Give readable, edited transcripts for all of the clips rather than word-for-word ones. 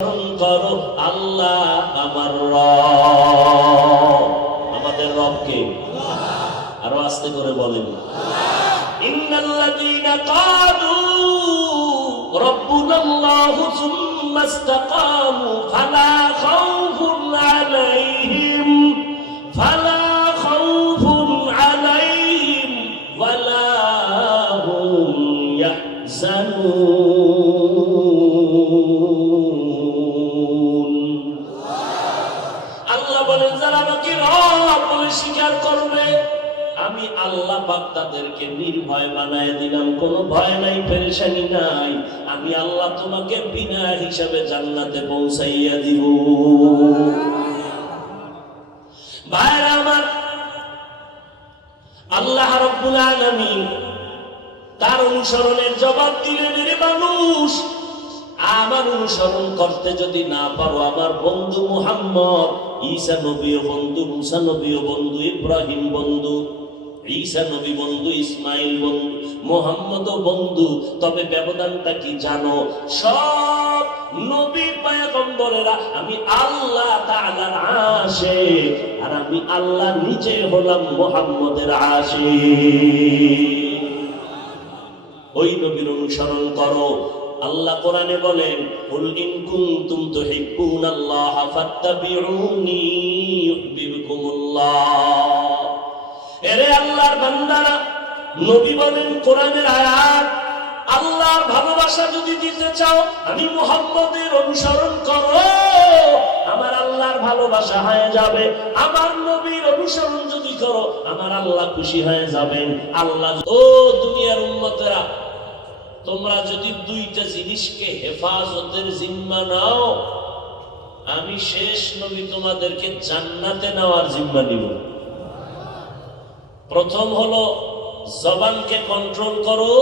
করো আল্লাহ আমার রব। আমাদের রবকে আরো আস্তে করে বলেন, ইন্নাল্লাযীনা ক্বালু রাব্বুনাল্লাহু সুম্মা ইসতাকামু ফালা খাউফুন আলাইহিম ওয়ালা হুম ইয়াহজানুন। আল্লাহ বলেন, যারা আমাকে রব বলে স্বীকার করবে, আমি আল্লাহ পাক তাদেরকে নির্ভয় বানায় দিলাম। কোনো ভয় নাই, পেরেশানি নাই। আমি আল্লাহ তোমাকে বিনা হিসাবে জান্নাতে পৌঁছাইয়া দিব। ভাইরা আমার, আল্লাহ রাব্বুল আলামিন তার অনুসরণের জবাব দিলেন, রে মানুষ, আমার অনুসরণ করতে যদি না পারো, আমার বন্ধু মুহাম্মদ, ঈসা নবীও বন্ধু, মুসা নবীও বন্ধু, ইব্রাহিম বন্ধু, ঈসা নবী বন্ধু, ইসমাইল বন্ধু, মুহাম্মদও বন্ধু। তবে ব্যবধানটা কি জানো? সব নবী পয়গম্বরেরা আমি আল্লাহ তাআলার আশিক, আর আমি আল্লাহ নিজে হলাম মুহাম্মদের আশিক। ওই নবীর অনুসরণ করো। আল্লাহ কোরআনে বলেন, কুল ইন কুনতুম তুহিব্বুনাল্লাহ ফাত্তাবিউনি ইউহিব্বুকুমুল্লাহ। এরে আল্লাহর বান্দারা, নবী বলেন কোরআনের আয়াত, আল্লাহর ভালোবাসা যদি দিতে চাও, আমি মুহাম্মদের অনুসরণ করো, আমার আল্লাহর ভালোবাসা হয়ে যাবে। আমার নবীর অনুসরণ যদি করো, আমার আল্লাহ খুশি হয়ে যাবেন। আল্লাহ, ও দুনিয়ার উম্মতেরা, তোমরা যদি দুইটা জিনিসকে হেফাজতের জিম্মা নাও, আমি শেষ নবী তোমাদেরকে জান্নাতে নেওয়ার জিম্মা নিব। প্রথম হলো জবানকে কন্ট্রোল করো,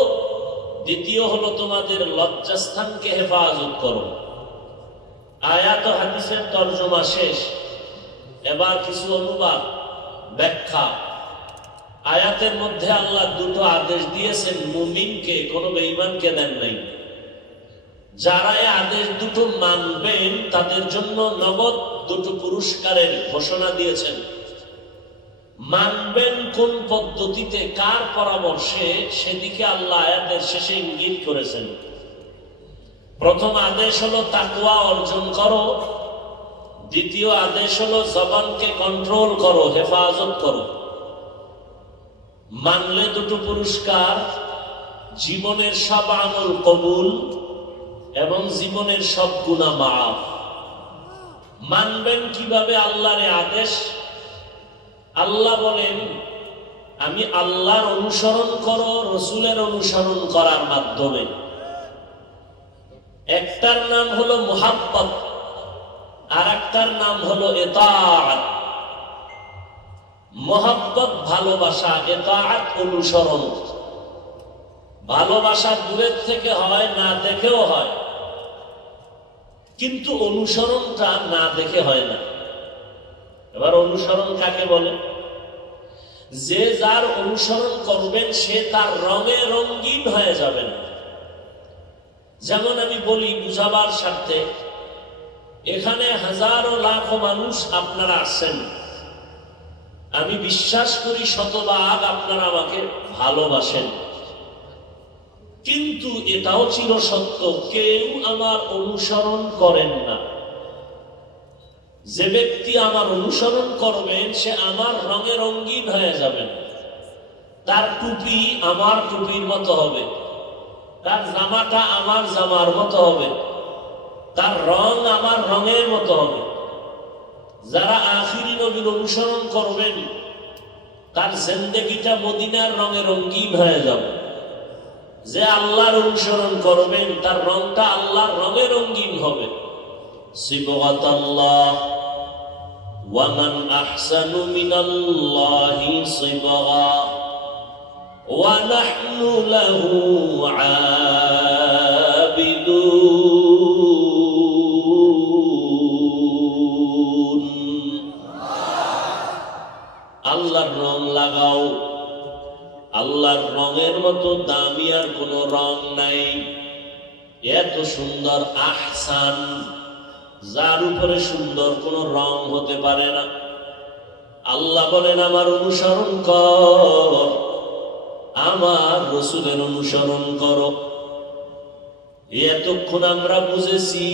দ্বিতীয় হলো তোমাদের লজ্জাস্থানকে হেফাজত করো। আয়াত ও হাদিসের তরজমা শেষ, এবার কিছু অনুবাদ ব্যাখ্যা। আয়াতের মধ্যে আল্লাহ দুটো আদেশ দিয়েছেন মুমিনকে, কোনো বেঈমানকে দেন নাই। যারা এই আদেশ দুটো মানবেন তাদের জন্য নগদ দুটো পুরস্কারের ঘোষণা দিয়েছেন। মানবেন কোন পদ্ধতিতে, কার পরামর্শে, সেদিকে আল্লাহ আয়াতের শেষে ইঙ্গিত করেছেন। প্রথম আদেশ হলো তাকওয়া অর্জন করো, দ্বিতীয় আদেশ হলো জবানকে কন্ট্রোল করো, হেফাজত করো। মানলে দুটো পুরস্কার, জীবনের সব আমল কবুল এবং জীবনের সব গুনাহ মাফ। মানবেন কিভাবে আল্লাহর আদেশ? আল্লাহ বলেন, আমি আল্লাহর অনুসরণ করো রাসূলের অনুসরণ করার মাধ্যমে। একটার নাম হলো মুহাব্বত, আর একটার নাম হলো ইতাআত। মুহাব্বত ভালোবাসা, ইতাআত অনুসরণ। ভালোবাসা দূরের থেকে হয়, না দেখেও হয়, কিন্তু অনুসরণটা না দেখে হয় না। এবার অনুসরণ কাকে বলে? যে যার অনুসরণ করবেন সে তার রঙে রঙিন হয়ে যাবেন। যেমন আমি বলি বুঝাবার স্বার্থে, এখানে হাজারো লাখো মানুষ আপনারা আসছেন, আমি বিশ্বাস করি শতভাগ আপনারা আমাকে ভালোবাসেন, কিন্তু এটাও চিরসত্য, কেউ আমার অনুসরণ করেন না। যে ব্যক্তি আমার অনুসরণ করবেন সে আমার রঙে রঙিন হয়ে যাবেন। তার টুপি আমার টুপির মতো হবে, তার জামাটা আমার জামার মতো হবে, তার রং আমার রঙের মতো হবে। যারা আখিরি নবীর অনুসরণ করবেন তার জিন্দেগিটা মদিনার রঙে রঙিন হয়ে যাবে। যে আল্লাহর অনুসরণ করবেন তার রংটা আল্লাহর রঙে রঙিন হবে। সিবগাতাল্লাহ ওয়া মান আহসানু মিনাল্লাহি সিবগা ওয়া নাহনু লাহু আবিদুন। আল্লাহর রং লাগাও, আল্লাহর রঙের মতো দামি আর কোন রং নাই। এত সুন্দর আহসান, উপরে সুন্দর কোনো রং হতে পারে না। আল্লাহ বলেন আমার অনুসরণ কর, আমার রাসূলের অনুসরণ করো। এতক্ষণ আমরা বুঝেছি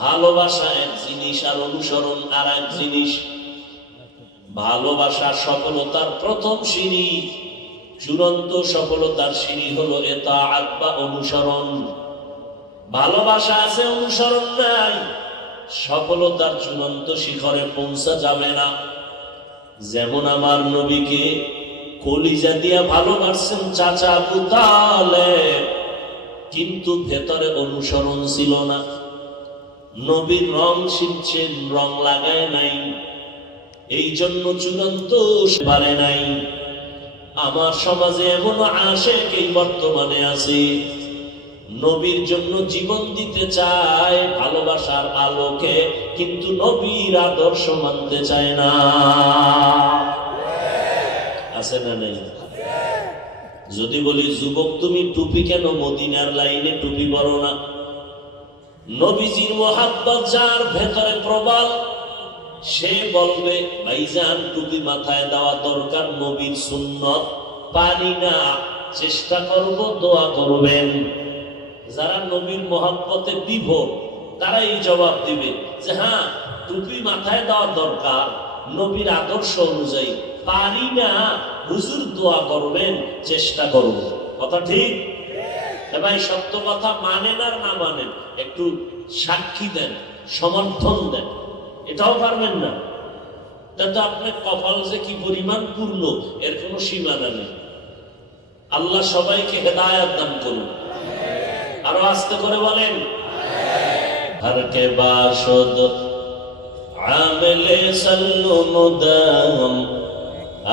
ভালোবাসা এক জিনিস আর অনুসরণ আর এক জিনিস। ভালোবাসা সফলতার প্রথম সিঁড়ি, চূড়ান্ত সফলতার সিঁড়ি হলো ইতাআত বা অনুসরণ। ভালোবাসা আছে, অনুসরণ নাই, সফলতার চূড়ান্ত শিখরে পৌঁছা যাবে না। যেমন আমার নবীকে কলিজা দিয়া ভালোবাসছেন চাচা আবু তালেব, কিন্তু ভেতরে অনুসরণ ছিল না। নবীর রং ছিঁড়ছেন, রং লাগায় নাই, এই জন্য চূড়ান্ত পারে নাই। আমার সমাজে এমন আশেক এই বর্তমানে আছে, নবীর জন্য জীবন দিতে চায় ভালোবাসার আলোকে, কিন্তু নবীর আদর্শ মানতে চায় না। আছে না নাই? যদি বলি যুবক তুমি টুপি কেন মদিনার লাইনে টুপি পরো না? নবীজির মোহাব্বত যার ভেতরে প্রবল, সে বলবে ভাইজান টুপি মাথায় দেওয়া দরকার, নবীর সুন্নত, পারি না, চেষ্টা করব, দোয়া করবেন। যারা নবীর মোহাব্বতে বিভোর তারাই জবাব দিবে যে হ্যাঁ টুপি মাথায় দেওয়া দরকার, নবীর আদর্শ অনুযায়ী, পারি না, হুজুর দোয়া করবেন, চেষ্টা করব। কথা ঠিক? ভাই সত্য কথা মানেন আর না মানেন একটু সাক্ষী দেন, সমর্থন দেন। এটাও পারবেন না, তাতে আপনার কপাল যে কি পরিমাণ পূর্ণ এর কোনো সীমানা নেই। আল্লাহ সবাইকে হেদায়েত দান করুন। আরো আস্তে করে বলেন, হর কে বাশদ আমেলে সল্লু মুদাম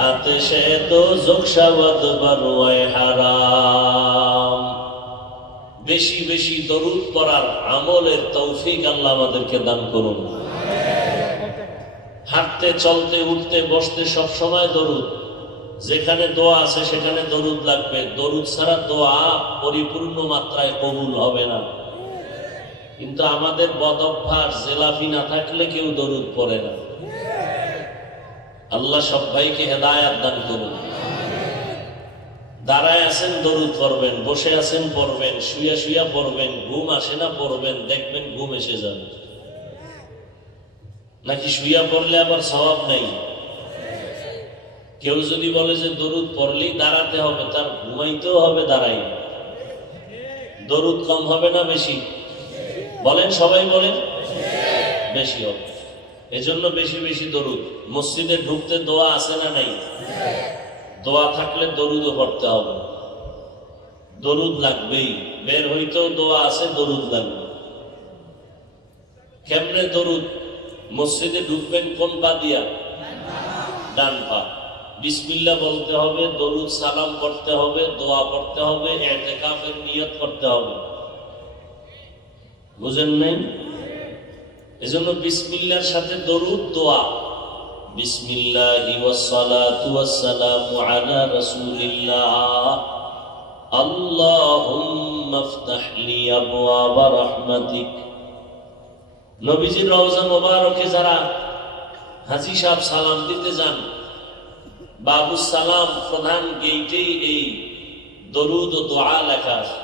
আতশে দোজখ শাওয়াত বরওয়ায়ে হারাম। বেশি বেশি দরুদ পড়ার আমলের তৌফিক আল্লাহ আমাদেরকে দান করুন। হাঁটতে চলতে উঠতে বসতে সব সময় দরুদ, যেখানে দোয়া আছে সেখানে দরুদ লাগবে। দরুদ ছাড়া দোয়া পরিপূর্ণ মাত্রায় কবুল হবে না। কিন্তু আমাদের বদ অভ্যাস, জেলাফি না থাকলে কেউ দরুদ পড়ে না। আল্লাহ সব ভাইকে হেদায়েত দান করুন। দাঁড়ায় আছেন দরুদ পড়বেন, বসে আছেন পড়বেন, শুয়া শুয়া পড়বেন, ঘুম আসে না পড়বেন, দেখবেন ঘুম এসে যাবে। নাকি শুয়া পড়লে আবার সওয়াব নেই? কেউ যদি বলে যে দরুদ পড়লেই দাঁড়াতে হবে, তার ঘুমাইতেও হবে দাঁড়াই। দরুদ কম হবে না বেশি? বলেন, সবাই বলেন, বেশি হবে। এজন্য বেশি বেশি দরুদ। মসজিদে ঢুকতে দোয়া আছে না নাই? দোয়া থাকলে দরুদও পড়তে হবে, দরুদ লাগবেই। বের হইতেও দোয়া আছে, দরুদ লাগবে। কেমনে দরুদ? মসজিদে ঢুকবেন কোন পা দিয়া? ডান পা। বিসমিল্লাহ বলতে হবে, দরুদ সালাম করতে হবে, দোয়া পড়তে হবে, ইতিকাফের নিয়ত করতে হবে। বুঝেন নাই? এজন্য বিসমিল্লাহর সাথে দরুদ, দোয়া। বিসমিল্লাহি ওয়াসসালাতু ওয়াসসালামু আলা রাসূলিল্লাহ আল্লাহুম্মা ইফতাহ লি আবওয়াবা রাহমাতিক। নবীজির রওজা মোবারকে যারা হাজী সাহেব সালাম দিতে যান, বাবু সালাম প্রধান গেটেই এই দরুদ ও দোয়া লেখা আছে।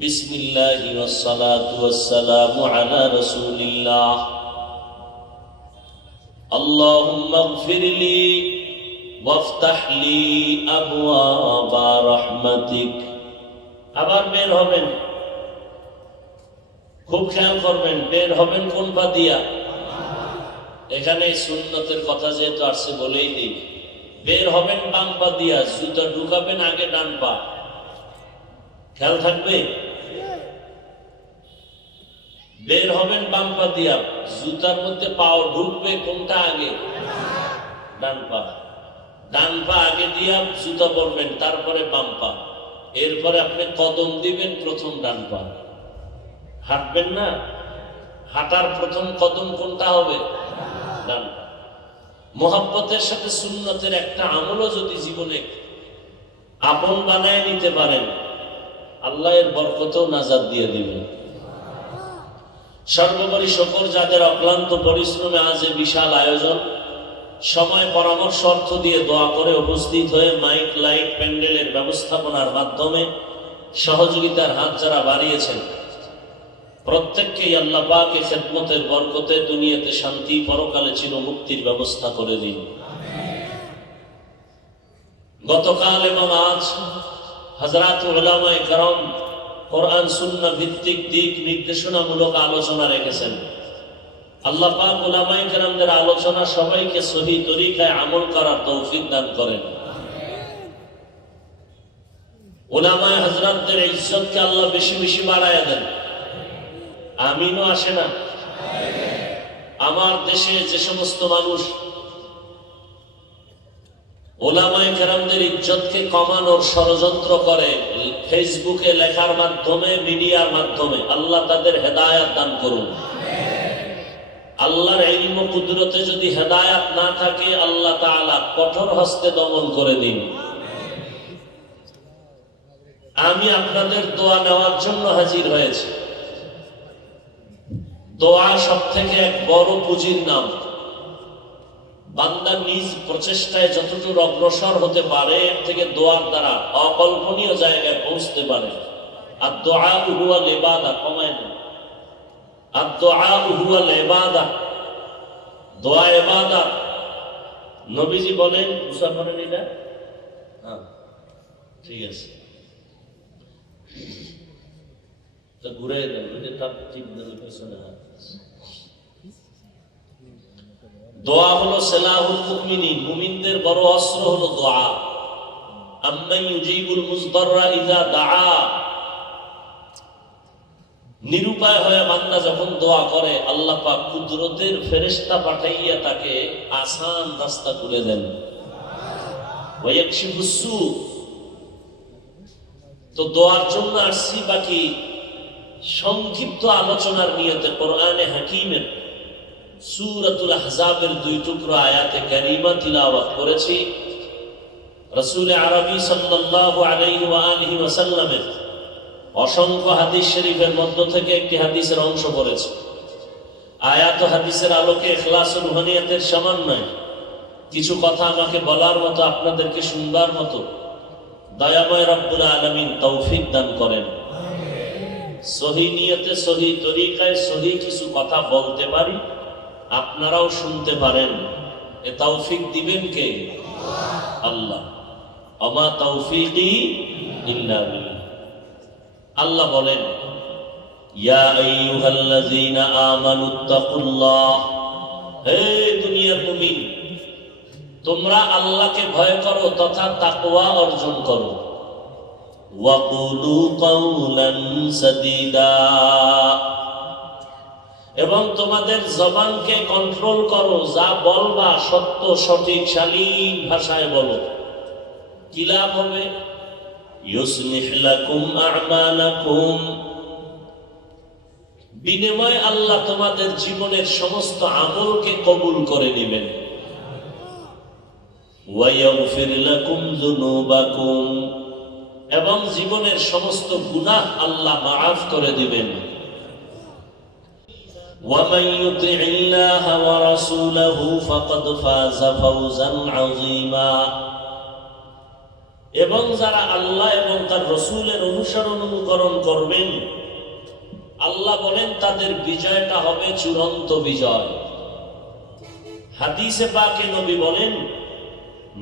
বিসমিল্লাহি ওয়াসসালাতু ওয়াসসালামু আলা রাসূলিল্লাহ আল্লাহুম্মা ইগফিরলি ওয়াফতাহ লি আবওয়াবা রাহমাতিক। আবার বের হবেন, খুব খেয়াল করবেন, বের হবেন কোন পা দিয়া? এখানে সুন্নতের কথা যেহেতু আসছে বলেই দিই, বের হবেন বাম পা দিয়া, জুতা ঢুকাবেন আগে ডান পা। খেয়াল থাকবে? বের হবেন বাম পা দিয়া, জুতার মধ্যে পাও ঢুকবে কোনটা আগে? ডান পা। ডান পা আগে দিয়া জুতা পরবেন, তারপরে বাম পা। এরপরে আপনি কদম দিবেন প্রথম ডান পা। হাঁটবেন না, হাঁটার প্রথম কদম কোনটা হবে? ডান পা। মোহাব্বতের সাথে সুন্নতের একটা আমলও যদি জীবনে আপন বানায় নিতে পারেন, আল্লাহ এর বরকতেও নাজাত দিয়ে দিবেন। সর্বোপরি শকর যাদের অক্লান্ত পরিশ্রমে আজ এ বিশাল আয়োজন, সময় পরামর্শ অর্থ দিয়ে দোয়া করে উপস্থিত হয়ে মাইক লাইট প্যান্ডেলের ব্যবস্থাপনার মাধ্যমে সহযোগিতার হাত যারা বাড়িয়েছেন, প্রত্যেককেই আল্লাহ পাক এই খেদমতের বরকতে দুনিয়াতে শান্তি, পরকালে চিরমুক্তির ব্যবস্থা করে দিন। গতকাল এবং আজ হযরত উলামায়ে কেরাম কোরআন সুন্নাহ ভিত্তিক দিক নির্দেশনামূলক আলোচনা রেখেছেন। আল্লাহ পাক উলামায়ে কেরামদের আলোচনা সবাইকে সহি তরিকায় আমল করার তৌফিক দান করেন। উলামায়ে হযরতদের ইজ্জতকে আল্লাহ বেশি বেশি বাড়ায়া দেন। আমিনও আসে না? আমার দেশে যে সমস্ত মানুষ উলামায়ে কেরামদের ইজ্জতকে কমানোর ষড়যন্ত্র করে, ফেসবুকে লেখার মাধ্যমে, মিডিয়ার মাধ্যমে, আল্লাহ তাদের হেদায়েত দান করুন। আল্লাহর ইলম ও কুদরতে যদি হেদায়েত না থাকে, আল্লাহ তাআলা কঠোর হস্তে দমন করে দিন। আমি আপনাদের দোয়া নেওয়ার জন্য হাজির হয়েছি। দোয়া সবথেকে এক বড় পুঁজির নাম। বান্দা নিজ প্রচেষ্টায় যতটুকু অগ্রসর হতে পারে, এর থেকে দোয়ার দ্বারা অকল্পনীয় জায়গায় পৌঁছতে পারে। আর দোয়া হুয়াল ইবাদা, কমায় না। আর দোয়া হুয়াল ইবাদা, দোয়া ইবাদত। নবীজি বলেন, বুঝা করেন এটা? হ্যাঁ, ঠিক আছে, তো ঘুরে দেন, তার ঠিক পেছনে হাত। দোয়া হলো সিলাহুল মুমিনিন, মুমিনদের বড় অস্ত্র হলো দোয়া। আম্মান ইউজিবুল মুজদাররা ইযা দাআ, নিরুপায় হয়ে বান্দা যখন দোয়া করে, আল্লাহ পাক কুদরতের ফেরেশতা পাঠাইয়া তাকে আসান রাস্তা খুলে দেন। ওয়া ইয়াকশিফুস সু, তো দোয়ার জন্য আসছি। বাকি সংক্ষিপ্ত আলোচনার নিয়তে কোরআনে হাকিমের সূরাতুল আহজাবের 2 টুকরো আয়াতে কারিমা তিলাওয়াত করেছি। রাসূল আরবী সাল্লাল্লাহু আলাইহি ওয়া আলিহি ওয়াসাল্লামের অসংখ্য হাদিস শরীফের মধ্য থেকে একটি হাদিসের অংশ পড়েছি। আয়াত ও হাদিসের আলোকে ইখলাস ও রুহানিয়াতের সমন্বয়ে কিছু কথা আমাকে বলার মতো, আপনাদেরকে শুনবার মতো দয়াময় রব্বুল আলামিন তৌফিক দান করেন। সহি নিয়তে, সহি তরিকায় সহি কিছু কথা বলতে পারি, আপনারাও শুনতে পারেন। এ তৌফিক দিবেন কে? আল্লাহ। ওমা তৌফিকি ইল্লা বিল্লাহ। আল্লাহ বলেন, ইয়া আইয়ুহাল্লাযীনা আমানুত্তাকুল্লাহ, হে দুনিয়ার মুমিন, তোমরা আল্লাহকে ভয় করো তথা তাকওয়া অর্জন করো। ওয়া কুলু কাওলান সাদীদা, এবং তোমাদের জবানকে কন্ট্রোল করো, যা বলবা সত্য, সঠিক, শালীন ভাষায় বলো। কি লাভ হবে? ইউসলিহ লাকুম আ'মালাকুম, বিনিময়ে আল্লাহ তোমাদের জীবনের সমস্ত আমলকে কবুল করে নেবেন। ওয়া ইয়াগফির লাকুম যুনুবাকুম, এবং জীবনের সমস্ত গুনাহ আল্লাহ মাফ করে দিবেন। وَمَن يُطِعِ اللَّهَ وَرَسُولَهُ فَقَدْ فَازَ فَوْزًا عَظِيمًا, এবং যারা আল্লাহ এবং তার রাসূলের অনুসরণ অনুকরণ করবেন, আল্লাহ বলেন তাদের বিজয়টা হবে চূড়ান্ত বিজয়। হাদিসে পাকে নবী বলেন,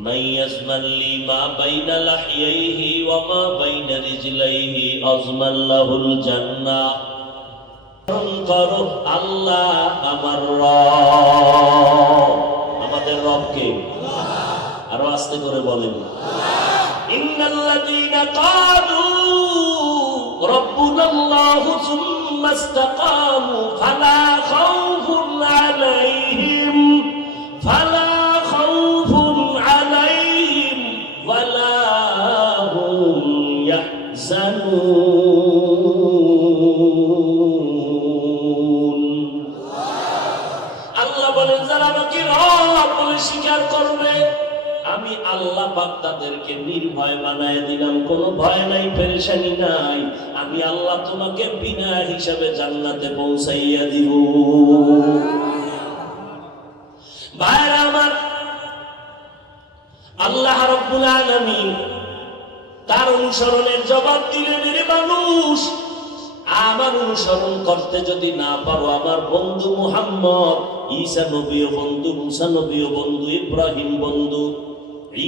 মান ইয়াজমাল্লি মা বাইনা লাহিয়াইহি ওয়া মা বাইনা রিজলাইহি আজমাল্লাহুল জান্নাহ, করো আল্লাহ আমার রব, আমাদের রবকে। আরো আস্তে করে বলেন, ইন্নাল্লাযীনা ক্বালু রাব্বুনাল্লাহু সুম্মা ইসতাকামু ফালা খাউফুন আলাইহিম ওয়ালা হুম ইয়াহজানুন। আল্লাহ বলেন, যারা আমাকে রব বলে স্বীকার করবে, আমি আল্লাহ পাক তাদেরকে নির্ভয় বানায় দিলাম, কোনো ভয় নাই, পেরেশানি নাই। আমি আল্লাহ তোমাকে বিনা হিসাবে জান্নাতে পৌঁছাইয়া দিব। ভাইরা আমার, আল্লাহ রাব্বুল আলামিন তার অনুসরণের জবাব দিলেন, রে মানুষ, আমার অনুসরণ করতে যদি না পারো, আমার বন্ধু মুহাম্মদ, ঈসা নবীও বন্ধু, মুসা নবীও বন্ধু, ইব্রাহিম বন্ধু,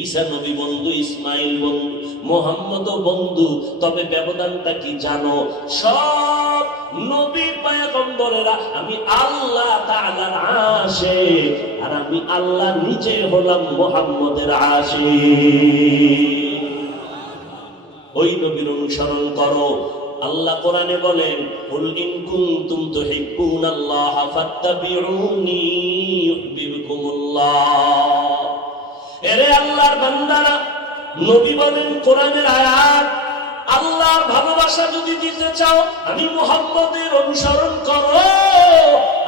ঈসা নবী বন্ধু, ইসমাইল বন্ধু, মুহাম্মদও বন্ধু, তবে ব্যবধানটা কি জানো? সব নবী পয়গম্বরেরা আমি আল্লাহ তাআলার আশিক, আর আমি আল্লাহ নিজে হলাম মুহাম্মদের আশিক। ওই নবীর অনুসরণ করো। আল্লাহ কোরআনে বলেন, কুল ইন কুনতুম তুহিব্বুনাল্লাহ ফাত্তাবিউনি ইউহিব্বুকুমুল্লাহ। এরে আল্লাহর বান্দারা, নবী বলেন কোরআনের আয়াত, আল্লাহর ভালোবাসা যদি দিতে চাও, আমি মুহাম্মদের অনুসরণ করো,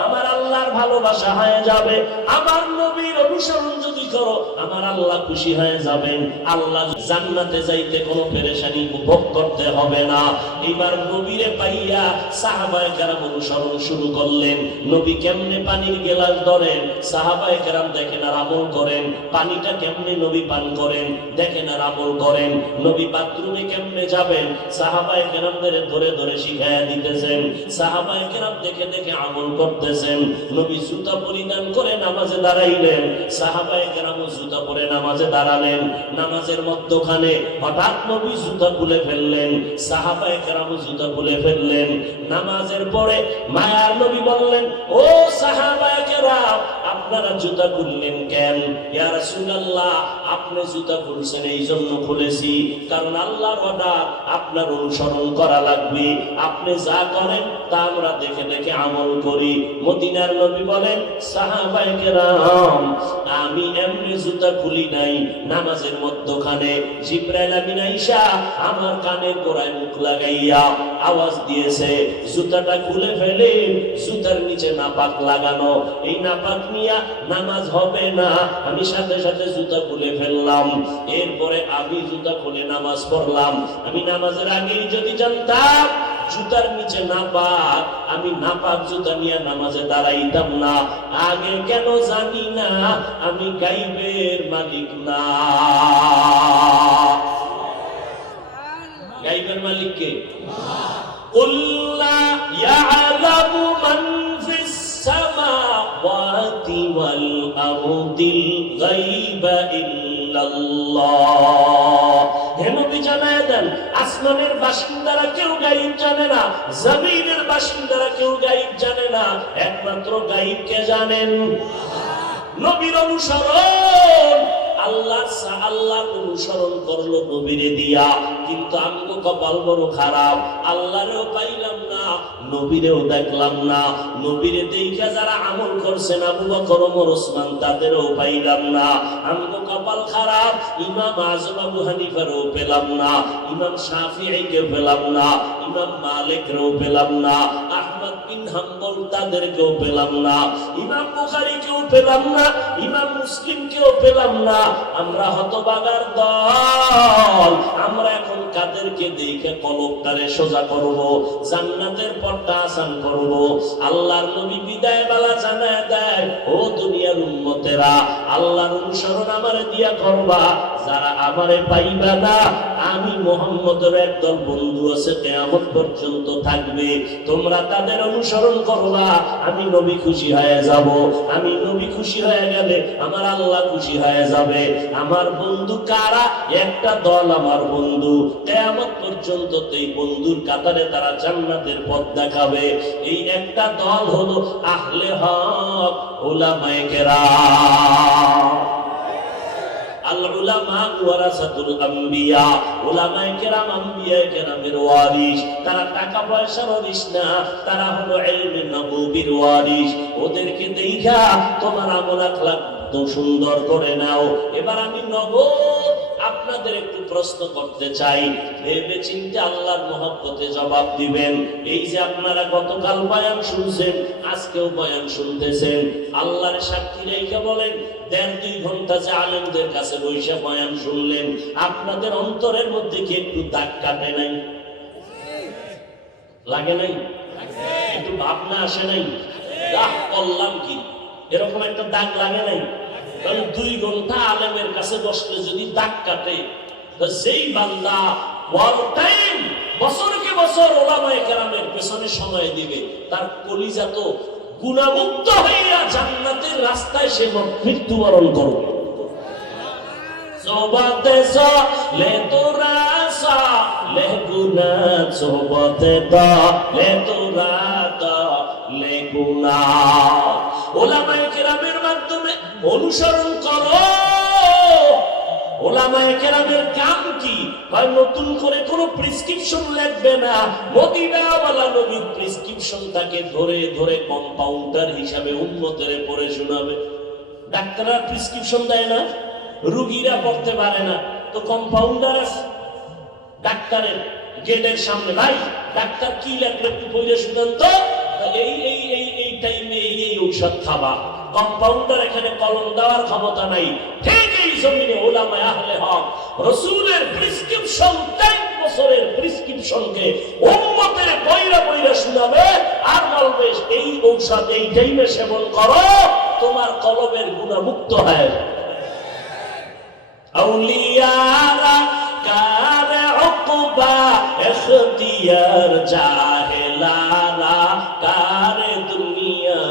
আমার আল্লাহর ভালোবাসা হয়ে যাবে। আমার নবীর অনুসরণ যদি করো, আমার আল্লাহ খুশি হয়ে যাবেন। আল্লাহ জান্নাতে যাইতে কোনো পেরেশানি ভোগ করতে হবে না। এবার নবীরে পাইয়া সাহাবায়ে কেরাম অনুসরণ শুরু করলেন। নবী কেমনে পানির গেলাস ধরেন, সাহাবায়ে কেরাম দেখেন আর আমল করেন। পানিটা কেমনে নবী পান করেন, দেখেন আর আমল করেন। নবী বাথরুমে কেমনে যাবেন, সাহাবায়ে কেরামদের ধরে ধরে শিখাইয়া দিতেছেন। সাহাবায়ে কেরাম দেখে দেখে আমল করতেছেন। নবী জুতা পরিধান করে নামাজে দাঁড়াইলেন, সাহাবায়ে কেরাম জুতা পরে নামাজে দাঁড়ালেন। নামাজের মধ্যখানে হঠাৎ নবী জুতা খুলে ফেললেন, সাহাবায়ে কেরাম জুতা খুলে ফেললেন। নামাজের পরে মায়ার নবী বললেন, ও সাহাবায়ে কেরাম, আপনারা জুতা খুললেন কেন? ইয়া রাসূলুল্লাহ, আপনি জুতা খুলছেন এই জন্য খুলেছি, কারণ আল্লাহর অর্ডার, আপনার অনুসরণ করা লাগবে। আপনি যা করেন তা আমরা দেখে দেখে আমল করি। মদিনার নবী বলেন, সাহাবায়ে কেরাম, আমি এমনি জুতা খুলি নাই, নামাজের মধ্যখানে জিবরাইল আমিন আইসা আমার কানের গোড়ায় মুখ লাগাইয়া আওয়াজ দিয়েছে, জুতাটা খুলে ফেলেন, জুতার নিচে নাপাক লাগানো, এই নাপাক নিয়া নামাজ হবে না। আমি সাথে সাথে জুতা খুলে ফেললাম। এরপরে আমি জুতা খুলে নামাজ পড়লাম। আমি নামাজের আগেই যদি জানতাম জুতার নিচে নাপাক, আমি নাপাক জুতা নিয়ে নামাজে দাঁড়াইতাম না। আগে কেন জানি না, আমি গাইবের মালিক না। গাইবের মালিক কে? কুল্লা ইয়ালামু মান ফিস সামাওয়াতি ওয়াল আরদিল গায়বা ইল্লাল্লাহ। হে নবী, জানায় দেন, আসমানের বাসিন্দারা কেউ গায়ব জানে না, জমিনের বাসিন্দারা কেউ গায়ব জানে না, একমাত্র গায়ব কে জানেন? নবীর অনুসরণ। আল্লাহর অনুসরণ করলো নবীরে দিয়া, কিন্তু আমগো কপাল বড় খারাপ, আল্লাহরেও পাইলাম না, নবীরেও দেখলাম না। নবীরে দেখা যারা আমল করছেন, আবু বকর, ওমর, ওসমান, তাদেরও পাইলাম না। আমগো কপাল খারাপ, ইমাম আযম আবু হানিফারও পেলাম না, ইমাম শাফিঈকে পেলাম না, ইমাম মালিককেও পেলাম না, আহমদ বিন হাম্বল তাদেরকেও পেলাম না, ইমাম বুখারীকেও পেলাম না, ইমাম মুসলিমকেও পেলাম না। আমরা হতভাগার দল। আমরা এখন কাদেরকে দেখে কলবটারে সোজা করব, জান্নাতের পথটা আসান করব? আল্লাহর নবী বিদায় বেলা জানায় দেয়, ও দুনিয়ার উম্মতেরা, আল্লাহর অনুসরণ আমারে দিয়া করবা। যারা আমারে পাইবা না, আমি মুহাম্মদের একদল বন্ধু আছে, কিয়ামত পর্যন্ত থাকবে, তোমরা তাদের অনুসরণ করবা। আমি নবী খুশি হয়ে যাব। আমি নবী খুশি হয়ে গেলে আমার আল্লাহ খুশি হয়ে যাবে। আমার বন্ধু কারা? একটা দল আমার বন্ধু, কিয়ামত পর্যন্ত এই বন্ধুর কাতারে তারা জান্নাতের পথ দেখাবে। এই একটা দল হলো আহলে হক, উলামায়ে কেরাম। আল উলামা ওয়ারাসাতুল আম্বিয়া। উলামায়ে কেরাম আম্বিয়ায়ে কেরামের ওয়ারিস। তারা টাকা পয়সার ওয়ারিস না, তারা হলো ইলমে নবুবির ওয়ারিস। ওদেরকে দেখা তোমার আমল আখলাক তো সুন্দর করে নাও। এবার আমি নবদ আপনাদের একটু প্রশ্ন করতে চাই, ভেবে চিন্তে আল্লাহর মহব্বতে জবাব দিবেন। এই যে আপনারা গতকাল বয়ান শুনছেন, আজকেও বয়ান শুনতেছেন, আল্লাহর সাক্ষী রেখে বলেন, 1.5-2 ঘন্টা যে আলেমদের কাছে বসে বয়ান শুনলেন, আপনাদের অন্তরের মধ্যে কি একটু দাগ কাটে নাই? লাগে নাই? একটু ভাবনা আসে নাই? বললাম কি, এরকম একটা দাগ লাগে নাই? তাহলে 2 ঘন্টা আলেমের কাছে বসলে যদি দাগ কাটে, সেই বান্দা ওয়াল টাইম বছরকে বছর ওলামায়ে কেরামের পেছনে সময় দিবে, তার কলিজা তো গুনাহমুক্ত হইয়া জান্নাতের রাস্তায় সে মৃত্যুবরণ করবে। সোবতে লে তোরা সা লে গুনা, সোবতে দা লে তোরা দা লে গুনা। ওলামায়ে কেরামের মাধ্যমে অনুসরণ করো। ওলামায়ে কেরামের কাম কি? ভাই নতুন করে কোনো প্রেসক্রিপশন লিখবে না, মদিনাওয়ালা নবীর প্রেসক্রিপশনটাকে ধরে ধরে কম্পাউন্ডার হিসাবে উম্মতের পড়ে শোনাবে। ডাক্তাররা প্রেসক্রিপশন দেয় না, রোগীরা পড়তে পারে না, তো কম্পাউন্ডার আছে ডাক্তারের গেটের সামনে, ভাই ডাক্তার কি লেখলে একটু পড়ে শুনেন তো, এই এই এই এই টাইমে এই এই ঔষধ খাবা। কম্পাউন্ডার এখানে কলম দেওয়ার ক্ষমতা নাই। ঠিক এই জমিনে উলামায়ে আহলে হক রাসূলের প্রেসক্রিপশন 3 বছরের প্রেসক্রিপশনকে উম্মতের বইরা বইরা শোনাবে আর বলবে এই ঔষধ এই টাইমে সেবন করো, তোমার কলমের গুনাহ মুক্ত হয়। আউলিয়ারা কার উকবা ইখতিয়ার, জাহেলারা কার দুনিয়া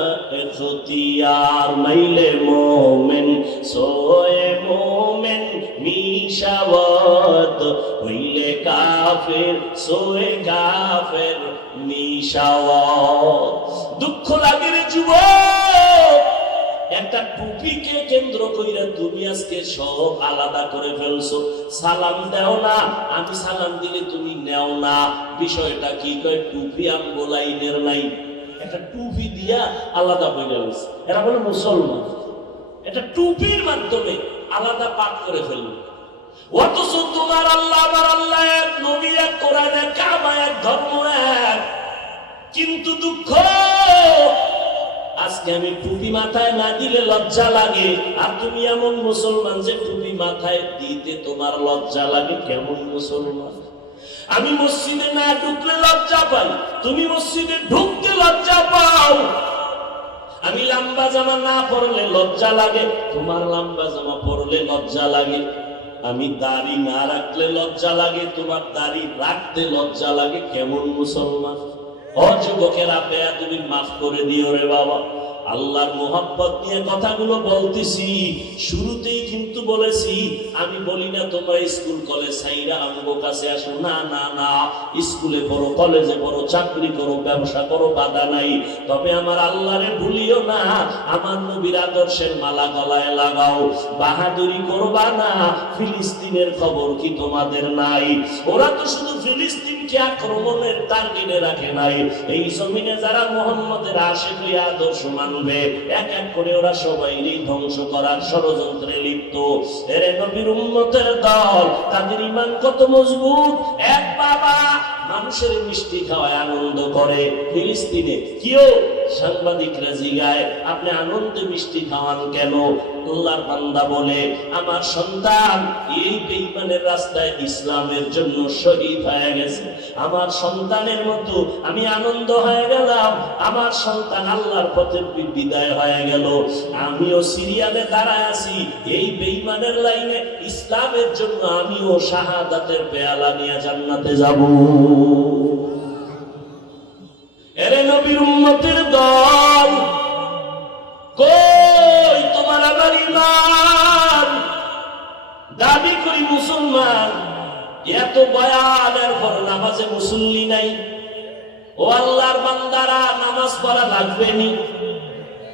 ইখতিয়ার। মাইলে মোমেন সোয়ে মোমেন মিশাওয়াত, হইলে কাফের সোয়ে কাফের মিশাওয়াত। দুঃখ লাগে রে যুবক, একটা টুপিকে কেন্দ্র কইরা তুমি আজকে সব আলাদা করে ফেলছো। সালাম দাও না, আমি সালাম দিলে তুমি নেও না। বিষয়টা কি? কয় টুপি আমগো লাইনের নাই, একটা টুপি দিয়া আলাদা হয়ে গেল। এরা বলে মুসলমান, এটা টুপির মাধ্যমে আলাদা পাঠ করে ফেলল। অথচ তোমার আল্লাহ আমার আল্লাহ এক, নবী এক, কোরআন এক, কাবা এক, ধর্ম এক। কিন্তু দুঃখ, আজকে আমি টুপি মাথায় না দিলে লজ্জা লাগে, আর তুমি এমন মুসলমান যে টুপি মাথায় দিতে তোমার লজ্জা লাগে। কেমন মুসলমান? আমি মসজিদে না ঢুকলে লজ্জা পাই, তুমি মসজিদে ঢুকতে লজ্জা পাও। আমি লম্বা জামা না পরলে লজ্জা লাগে, তোমার লম্বা জামা পরলে লজ্জা লাগে। আমি দাড়ি না রাখলে লজ্জা লাগে, তোমার দাড়ি রাখতে লজ্জা লাগে। কেমন মুসলমান? ও যুবকেরা, বেয়াদবি মাফ করে দিও রে বাবা। আল্লাহর মোহাব্বত নিয়ে কথাগুলো বলতেছি, শুরুতেই কিন্তু বলেছি, আমি বলি না তোমরা স্কুল কলেজ সাইরা আমগো কাছে আসো, না না না। স্কুলে পড়ো, কলেজে পড়ো, চাকরি করো, ব্যবসা করো, বাধা নাই। তবে আমার আল্লাহরে ভুলিও না, আমার নবীর আদর্শের মালা গলায় লাগাও। বাহাদুরি করবা না। ফিলিস্তিনের খবর কি তোমাদের নাই? ওরা তো শুধু ফিলিস্তিনকে আক্রমণের টার্গেটে রাখে নাই, এই জমিনে যারা মুহাম্মদের আশিক হয়ে আদর্শ মানবে, এক এক করে ওরা সবাইরই ধ্বংস করার ষড়যন্ত্রে লিপ্ত। এরে নবীর উম্মতের দল, তাদের ঈমান কত মজবুত। এক বাবা মানুষের মিষ্টি খাওয়ায় আনন্দ করে। ফিলিস্তিনে কিও সাংবাদিকরা জিগায়, আপনি আনন্দে মিষ্টি খাওয়ান কেন? আল্লাহর বান্দা বলে, আমার সন্তান এই বেঈমানের রাস্তায় ইসলামের জন্য শহীদ হয়ে গেছে। আমার সন্তানের মতো আমি আনন্দ হয়ে গেলাম, আমার সন্তান আল্লাহর পথে বিদায় হয়ে গেল। আমিও সিরিয়ালে দাঁড়ায় আছি এই বেঈমানের লাইনে, ইসলামের জন্য আমিও শাহাদাতের পেয়ালা নিয়ে জান্নাতে যাব। এরে নবীর উম্মতের দল, কই তোমার আমার ঈমান? দাবি করি মুসলমান, এত বয়ানের পর নামাজে মুসল্লি নাই। ও আল্লাহর বান্দারা, নামাজ পড়া লাগবে নি?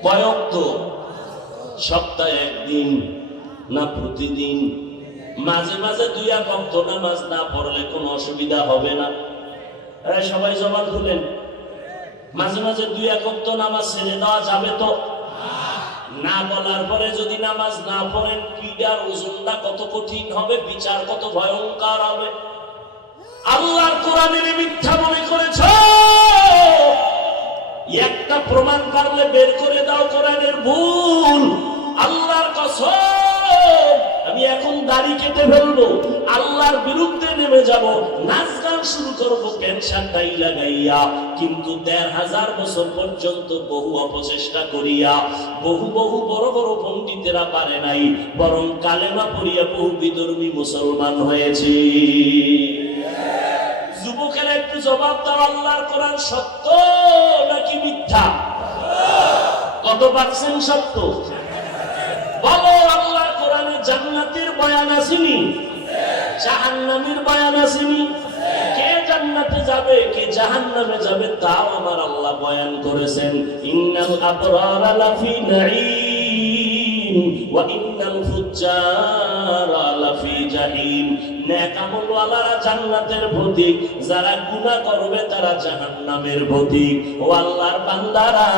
কয় ওয়াক্ত? সপ্তাহে একদিন না প্রতিদিন? মাঝে মাঝে 2 ওয়াক্ত নামাজ না পড়লে কোনো অসুবিধা হবে না? সবাই জবাব দিলেন। মাঝে মাঝে 2 ওয়াক্ত নামাজ ছেড়ে দেওয়া যাবে তো? না বলার পরে যদি নামাজ না পড়েন, পিডার ওজনটা কত কঠিন হবে, বিচার কত ভয়ঙ্কর হবে। আল্লাহর কোরআনের মিথ্যা মনে করেছ, একটা প্রমাণ পারলে বের করে দাও কোরআনের ভুল। আল্লাহর কসম, আমি এখন দাড়ি কেটে ফেলবো, আল্লাহর বিরুদ্ধে নেমে যাব, নাচ গান শুরু করবো ক্যান্সার ডাই লাগাইয়া। কিন্তু ১৫০০ বছর পর্যন্ত বহু অপচেষ্টা করিয়া বহু বড় বড় পণ্ডিতেরা পারে নাই, বরং কালেমা পড়িয়া বহু বিধর্মী মুসলমান হয়েছে। যুবকেরা একটু জবাব দাও, আল্লাহর কোরআন সত্য নাকি মিথ্যা? কত পার্সেন্ট সত্য বলো? আল্লাহর কোরআনে জান্নাতের বয়ান আসেনি, জাহান্নামের বয়ান আসেনি। কে জান্নাতে যাবে কে জাহান্নামে যাবে তাও আমার আল্লাহ বয়ান করেছেন। ইন্নাল আবরারা লাফি নাঈম ওয়া ইন্নাল ফুজ্জারা লাফি জাহিম। নেক আমলওয়ালারা জান্নাতের প্রতীক, যারা গুনাহ করবে তারা জাহান্নামের প্রতীক। ও আল্লাহর বান্দারা,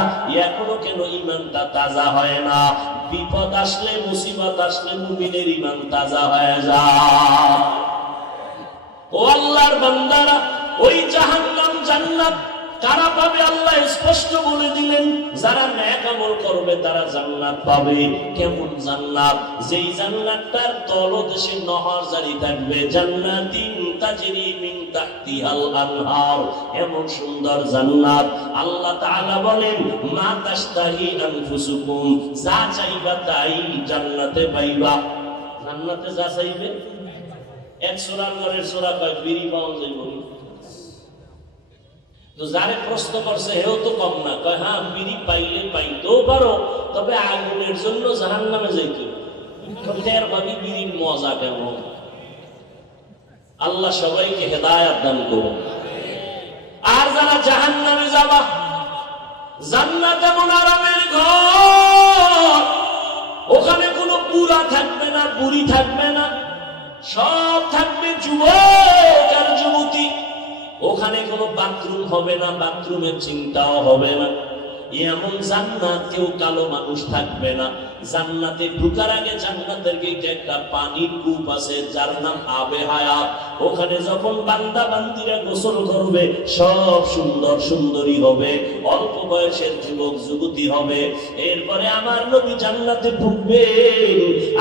এখনো কেন ঈমানটা তাজা হয় না? বিপদ আসলে, মুসিবত আসলে মুমিনের ঈমান তাজা হয়ে যায়। ও আল্লাহর বান্দারা, ওই জাহান্নাম জান্নাত কারা পাবে আল্লাহ স্পষ্ট বলে দিলেন। যারা নেক আমল করবে তারা জান্নাত পাবে। কেমন জান্নাত? যেই জান্নাতটার তলদেশে নহর জারি থাকবে, জান্নাতিন তাজরি মিন তাহতিহাল আনহার। এমন সুন্দর জান্নাত আল্লাহ তাআলা বলেন, মা তাশতাহি আনফুসুকুম, যা চাইবা তাই জান্নাতে পাইবা। জান্নাতে যা চাইবে, এক সোনার ঘরের সোনা কয় বিড়ি পাওয়া যাইব। তো যারে প্রশ্ন করছে হেও তো কম না, কয় হ্যাঁ বিড়ি পাইলে পাইতেও পারো, তবে আগুনের জন্য জাহান্নামে যাইতে টের পাবি বিড়ির মজা কেমন। আল্লাহ সবাইকে হেদায়েত দান করুন। আর যারা জাহান্নামে যাবা, জান্নাত এমন আরামের ঘর, ওখানে কোনো বুড়া থাকবে না, বুড়ি থাকবে না, সব থাকবে যুবক আর যুবতী। ওখানে কোনো বাথরুম হবে না, বাথরুমের চিন্তাও হবে না। এমন জান্নাত, কেউ কালো মানুষ থাকবে না। জান্নাতে ঢুকার আগে জান্নাতের গেটে একটা পানির কূপ আছে, যার নাম আবে হায়াত। ওখানে যখন বান্দা বান্দিরা গোসল করবে, সব সুন্দর সুন্দরী হবে, অল্প বয়সের যুবক যুবতী হবে। এরপরে আমার নবী জান্নাতে ঢুকবে,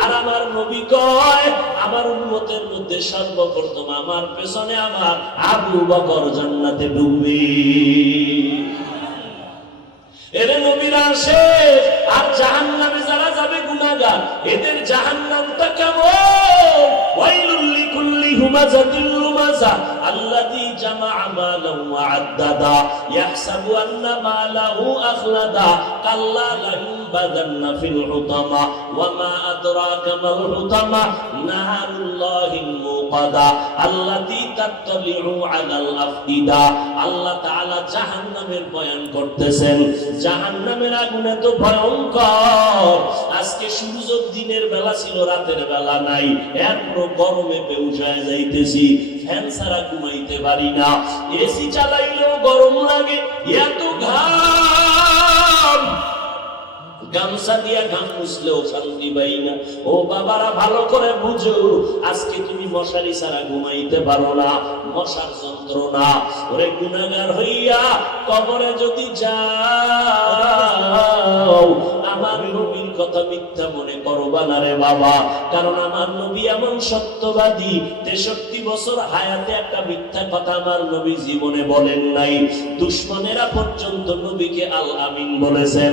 আর আমার নবী কয়, আমার উম্মতের মধ্যে সর্বপ্রথম আমার পেছনে আমার আবু বকর জান্নাতে ঢুকবে। এরে নবীরা আসে, আর জাহান্নামে যারা যাবে গুনাহগার, এদের জাহান্নামটা কেমন? ওয়াইলুল লিকুল্লি হুমাযাতিল লুমাযা আল্লাযী জামাআ মালাহু ওয়া আদ্দাদা ইয়াহসাবু আন্না মালাহু আখলাদা কাল্লা লায়ুনবাযান্না ফিল হুতামা ওয়া মা আদরাকা মাল হুতামা নাহারুল্লাহিল মুকাদা আল্লাযী তাত্তালিউ আলাল আফইদা। আল্লাহ তাআলা জাহান্নামের বয়ান করতেছেন। জাহান্নামের আগুন এত ভয়ঙ্কর, আজকে সূর্য দিনের বেলা ছিল, রাতের বেলা নাই, এরপর গরমে বেহুশ হয়ে যাইতেছি, ফ্যান ছাড়া ঘুমাইতে পারি না, এসি চালাইলেও গরম লাগে, এত ঘাম, গামছা দিয়া ঘাম মুছলেও শান্তি পাই না। ও বাবারা, ভালো করে বুঝো, আজকে তুমি মশারি ছাড়া ঘুমাইতে পারো না, মশার যন্ত্রণা। ওরে গুনাহগার হইয়া কবরে যদি যাও, আমার নবীর কথা মিথ্যা মনে করবা না রে বাবা, কারণ আমার নবী এমন সত্যবাদী, 63 বছর হায়াতে একটা মিথ্যা কথা আমার নবী জীবনে বলেন নাই। দুশমনেরা পর্যন্ত নবীকে আল আমিন বলেছেন।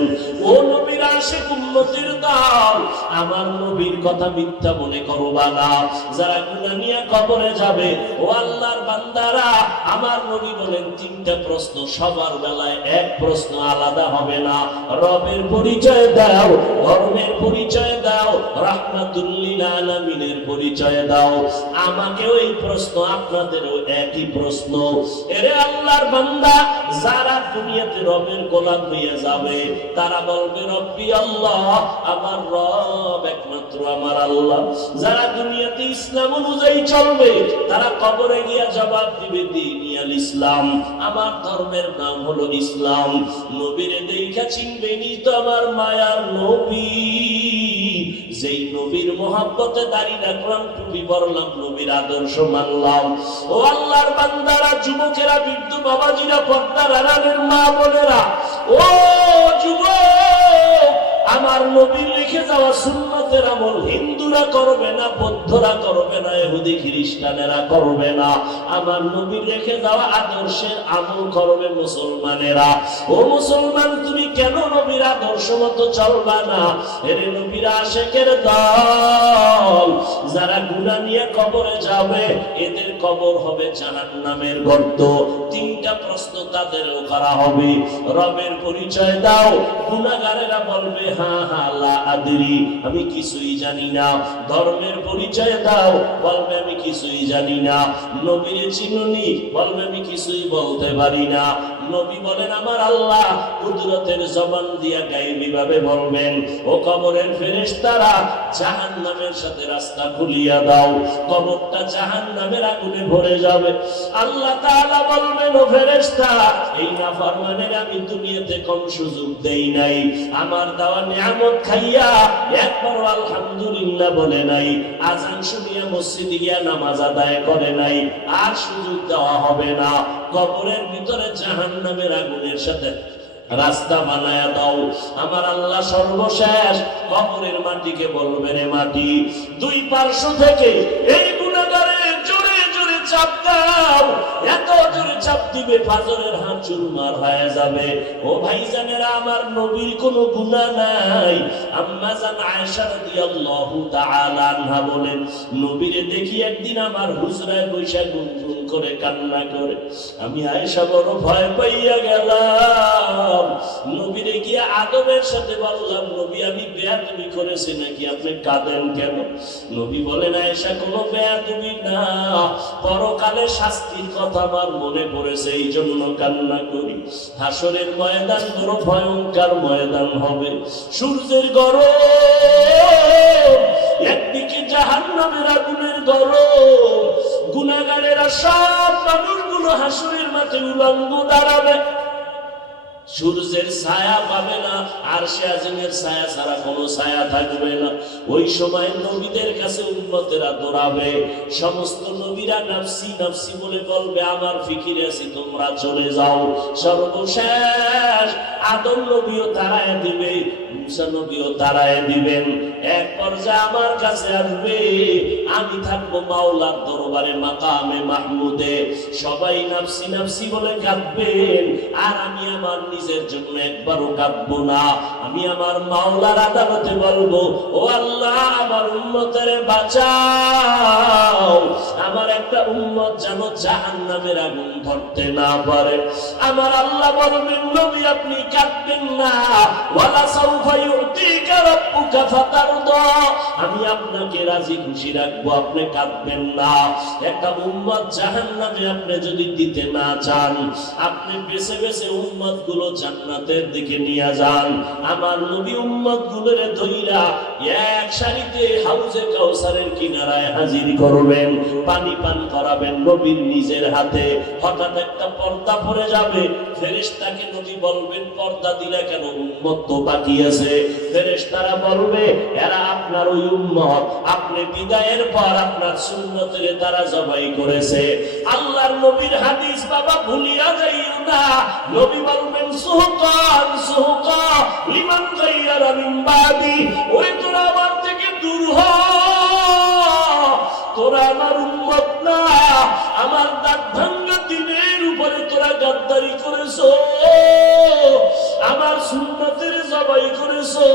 ও নবীর আশিক উম্মতের দল, আমার নবীর কথা মিথ্যা মনে করবা না। যারা গুনাহ নিয়ে কবরে যাবে, ও আল্লাহর বান্দারা, আমার নবী বলেন 3টা প্রশ্ন, সবার বেলায় এক প্রশ্ন আলাদা হবে না। রবের পরিচয় দাও, ধর্ম ধর্মের পরিচয় দাও, রাহমাতুল লিল আলামিনের পরিচয় দাও। আমাকেও এই প্রশ্ন, আপনাদেরও একই প্রশ্ন। এরে আল্লাহর বান্দা, যারা দুনিয়াতে রবের গোলাম হয়ে যাবে তারা বলবে রব্বি আল্লাহ, আমার রব একমাত্র আমার আল্লাহ। যারা দুনিয়াতে ইসলাম অনুযায়ী চলবে তারা কবরে গিয়া জবাব দিবে দীনিয়াল ইসলাম, আমার ধর্মের নাম হলো ইসলাম। নবীরে দেখা চিনবেনি তো আমার মায়ার নবী, যেই নবীর মহব্বতে দাঁড়িয়ে রাখলাম, টুপি পরলাম, নবীর আদর্শ মানলাম। ও আল্লাহর বান্দারা, যুবকেরা, বৃদ্ধ বাবাজিরা, পর্দার আড়ালের মা বোনেরা, ও যুবক, আমার নবীর রেখে যাওয়া সুন্নতের আমল হিন্দুরা করবে না, বৌদ্ধরা করবে না, ইহুদি খ্রিস্টানেরা করবে না। আমার নবীর রেখে যাওয়া আদর্শের আমল করবে মুসলমানেরা। ও মুসলমান, তুমি কেন নবীর আদর্শ মতো চলবা না? এর নবীর আশিকের দল যারা গুনাহ নিয়ে কবরে যাবে, এদের কবর হবে জাহান্নামের গর্ত। তিনটা প্রশ্ন তাদেরও করা হবে। রবের পরিচয় দাও, গুনাহগারেরা বলবে হা হা লা আদরি, আমি কিছুই জানি না। ধর্মের পরিচয় দাও, বলবে আমি কিছুই জানি না। নবীর চিনুনি, বলবে আমি কিছুই বলতে পারি না। নবী বলেন আমার আল্লাহ কুদরতের জবান দিয়া গায়েবী ভাবে বলবেন, ও কবরের ফেরেশতারা জাহান্নামের সাথে রাস্তা খুলিয়া দাও, কবরটা জাহান্নামের আগুনে ভরে যাবে। আল্লাহ তাআলা বলবেন, ও ফেরেশতা, এই নাফরমানের আমি দুনিয়াতে কম সুযোগ দেই নাই, আমার দেওয়া নিয়ামত খাইয়া একবারও আলহামদুলিল্লাহ বলে নাই, আজান শুনিয়া মসজিদে গিয়া নামাজ আদায় করে নাই, আর সুযোগ দেওয়া হবে না। কবরের ভিতরে জাহান্নামের আগুনের সাথে রাস্তা বানায়া দাও। আমার আল্লাহ সর্বশেষ কবরের মাটিকে বলবে, রে মাটি, দুই পার্শ্ব থেকে এই গুনাহগারের জোরে জোরে চাপ দাও। এত জোরে চাপ দিবে পাথরের হাত চুরমার হয়ে যাবে। ও ভাইজানেরা, আমার নবীর কোনো গুনাহ নাই। আম্মা জান আয়েশা রাদিয়াল্লাহু তাআলা আনহা বলেন, নবীরে দেখি একদিন আমার হুজরায় বৈশা গুনগুন করে কান্না করে, আমি আয়েশা বড় ভয় পাইয়া গেলাম। নবীরে গিয়া আদবের সাথে বললাম, নবী আমি বেয়াদবি করেছি নাকি, আপনি কাঁদেন কেন? নবী বলেন, আয়েশা কোনো বেয়াদবি না, পরকালে শাস্তির কথা আমার মনে পড়েছে, এই জন্য কান্না করি। হাসরের ময়দান বড় ভয়ঙ্কর ময়দান হবে, সূর্যের গরম, একদিকে জাহান্নামের আগুনের গরম, গুনাহগারেরা সব মানুষগুলো হাসরের মাঠে উলঙ্গ দাঁড়াবে, সূর্যের ছায়া পাবে না, আরশে আজিমের ছায়া ছাড়া কোনো ছায়া থাকবে না। ওই সময় নবীদের কাছে উম্মতেরা দৌড়াবে, সমস্ত নবীরা নাফসি নাফসি বলে বলবে, আমার ফিকিরে আছি, তোমরা চলে যাও। সর্বশেষ আদম নবীও তাড়ায় দিবে, মুসা নবীও তাড়ায় দিবেন। এক পর্যায়ে আমার কাছে আসবে, আমি থাকবো মাওলার দরবারে মাকামে মাহমুদে, সবাই নাফসি নাফসি বলে কাঁদবেন, আর আমি আমার নিজের জন্য একবারও কাঁদবো না। আমি আমার মাওলার আদালতে বলবো, ও আল্লাহ, আমার উম্মতের বাঁচাও, আমার একটা উম্মত যেন জাহান্নামের আগুন ধরতে না পারে। আমার আল্লাহ বলবেন, নবী আপনি কাঁদবেন না, ওয়ালা সাউফা ইউতিকা রাব্বুকা ফাতারদা, আমি আপনাকে রাজি খুশি রাখবো, আপনি কাঁদবেন না। একটা উম্মত জাহান্নামে আপনি যদি দিতে না চান, আপনি বেছে বেছে উম্মত গুলো জান্নাতের দিকে নিয়ে যান। আমার নবী উম্মত গুলোরে ধইরা এক সারিতে হাউজে কাউসারের কিনারায় হাজির করবেন, পানি পান করাবেন নবীর নিজের হাতে। হঠাৎ একটা পর্দা পড়ে যাবে, ফেরেশতাকে নবী বলবেন, পর্দা দিলে কেন? উম্মত তো বাকি আছে। ফেরেশতারা বলবে, এরা আপনার ওই উম্মত, আপনি বিদায়ের পর আপনার সুন্নতের তারা জবাই করেছে। আল্লাহর নবীর হাদিস বাবা ভুলিয়া যাইও না। নবী বলবেন, সুহকান সুহকা লিমান গায়রা মিন বাদি, ওই তোরা আমার থেকে দূর হ, তোরা আমার উম্মত না, আমার দাঁত ভাঙা দিনের উপরে তোরা গাদ্দারি করেছো, আমার সুন্নতের জবাই করেছো,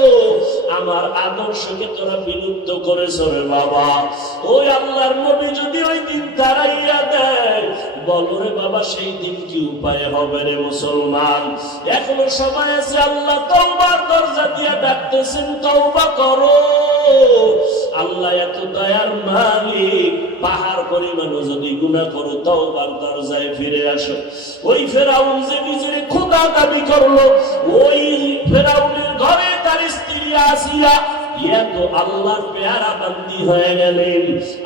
আমার আদর্শকে তোরা বিলুপ্ত করেছো রে বাবা। ওই আল্লাহর নবী যদি ওই দিন দাঁড়াইয়া দেয়, বলো রে বাবা, সেই দিন কি উপায় হবে রে মুসলমান? এখনো সময় আছে, আল্লাহ তওবার দরজা দিয়া ডাক ডাকতেছেন তওবা করো। আল্লাহ এত দয়ার মালিক, পাহাড় পরিমাণও যদি গুনাহ করো তওবার দরজায় ফিরে আসো। ওই ফেরাউন যে নিজের খোদা দাবি করলো, ওই ফেরাউনের ঘরে তার স্ত্রী আসিয়া এত আল্লাহর পেয়ারা বান্দি হয়ে গেলেন।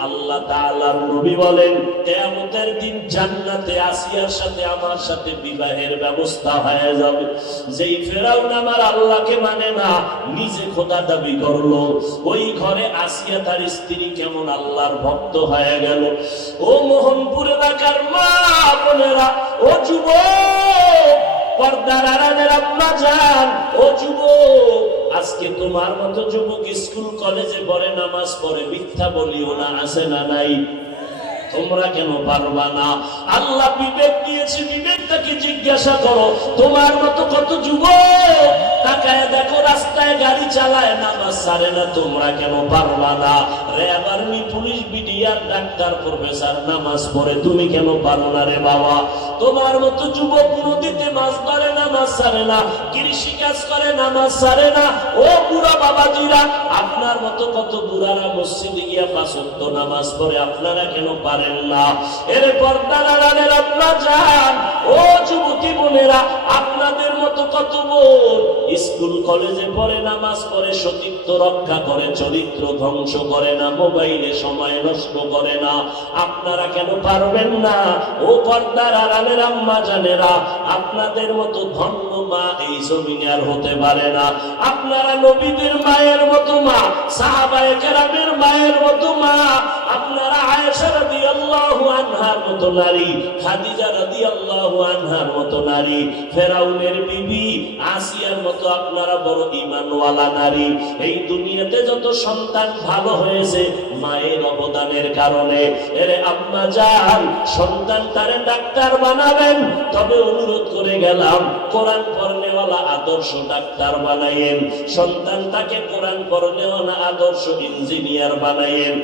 আল্লাহ তাআলার নবী বলেন, কিয়ামতের দিন জান্নাতে আসিয়ার সাথে আমার সাথে বিবাহের ব্যবস্থা হয়ে যাবে। যেই ফেরাউন আমার আল্লাহকে মানে না, নিজে খোদা দাবি করলো, ওই ঘরে আসিয়া তার স্ত্রী কেমন আল্লাহর ভক্ত হয়ে গেল। ও মোহনপুর এলাকার মা বোনেরা, ও যুবক, পর্দার আড়ালের আম্মা জান, ও যুবক, আজকে তোমার মতো যুবক স্কুল কলেজে পড়ে, নামাজ পড়ে, মিথ্যা বলিও না, আছে না নাই? তোমরা কেন পারবা না? আল্লাহ বিবেক দিয়েছে, বিবেকটাকে জিজ্ঞাসা করো। তোমার মতো কত যুবক তাকায় দেখো রাস্তায় গাড়ি চালায়, নামাজ ছাড়ে না, তোমরা কেন পারবা না? RAB, army, police, BDR, doctor, professor নামাজ পড়ে, তুমি কেন পারো না রে বাবা? তোমার মতো যুবক নদীতে মাছ ধরে, নামাজ ছাড়ে না, কৃষি কাজ করে, নামাজ ছাড়ে না। ও বুড়া বাবাজিরা, আপনার মতো কত বুড়ারা মসজিদে গিয়া 5 ওয়াক্ত নামাজ পড়ে, আপনারা কেন পারেন না? এর পর্দার আড়ালের আম্মা জান, ও যুবতী বোনেরা, আপনাদের মতো কত বোন স্কুল কলেজে পড়ে, নামাজ পড়ে, সতীত্ব রক্ষা করে, চরিত্র ধ্বংস করে না, মোবাইলে সময় নষ্ট করে না, আপনারা কেন পারবেন না? ও পর্দার আড়ালের আম্মা জানেরা, আপনাদের মতো ধন্য মা এই জমিনে আর হতে পারে না। আপনারা নবীদের মায়ের মতো মা, সাহাবায়ে কেরামের মায়ের মতো মা, আপনারা আয়েশা রাদিয়াল্লাহু আনহার মতো নারী, খাদিজা রাদিয়াল্লাহু আনহার মতো নারী, ফেরাউনের বিবি আসিয়ার মতো আপনারা বড় ঈমানওয়ালা নারী। এই দুনিয়াতে যত সন্তান ভালো হয়েছে মায়ের অবদানের কারণে। এর আম্মা জান, সন্তান তারে ডাক্তার বানাবেন, তবে অনুরোধ করে গেলাম কোরআন পড়নেওয়ালা আদর্শ ডাক্তার বানাইয়েন, সন্তানটাকে কোরআন পড়নেওয়ালা আদর্শ ইঞ্জিনিয়ার বানাইয়েন।